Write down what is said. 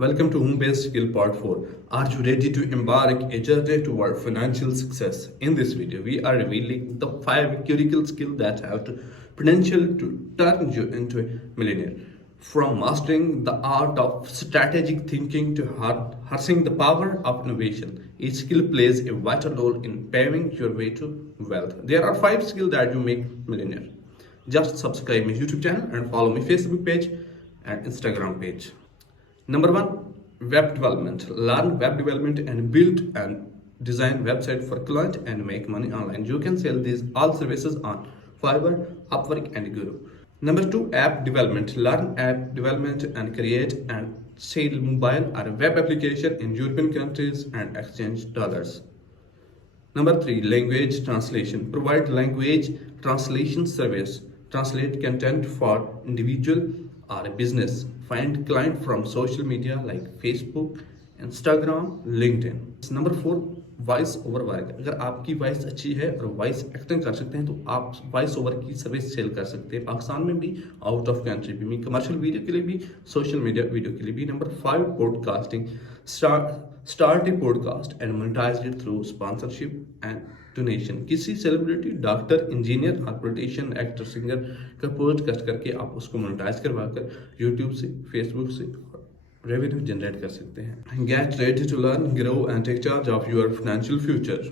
Welcome to Home-Based Skill Part 4. Are you ready to embark a journey toward financial success? In this video, we are revealing the 5 critical skills that have the potential to turn you into a millionaire. From mastering the art of strategic thinking to harnessing the power of innovation, each skill plays a vital role in paving your way to wealth. There are 5 skills that you make millionaire. Just subscribe my YouTube channel and follow my Facebook page and Instagram page. Number 1, web development. Learn web development and build and design website for client and make money online. You can sell these all services on Fiverr, Upwork and Guru. Number 2, app development. Learn app development and create and sell mobile or web application in European countries and exchange dollars. Number 3, language translation. Provide language translation service. Translate content for individual or a business. Find client from social media like Facebook, Instagram, LinkedIn. Number 4, voice over work. अगर आपकी voice अच्छी है और voice acting कर सकते हैं तो आप वॉइस ओवर की सर्विस सेल कर सकते हैं, पाकिस्तान में भी, आउट ऑफ कंट्री भी, कमर्शियल वीडियो के लिए भी, सोशल मीडिया वीडियो के लिए भी. Number 5, podcasting. Start a podcast and monetize it through sponsorship and donation. किसी सेलिब्रिटी, डॉक्टर, इंजीनियर और पॉलिटिशियन, एक्टर, सिंगर का पॉडकास्ट करके आप उसको मोनेटाइज करवाकर यूट्यूब से, फेसबुक से रेवेन्यू जनरेट कर सकते हैं. Get ready to learn, grow and take charge of your financial future.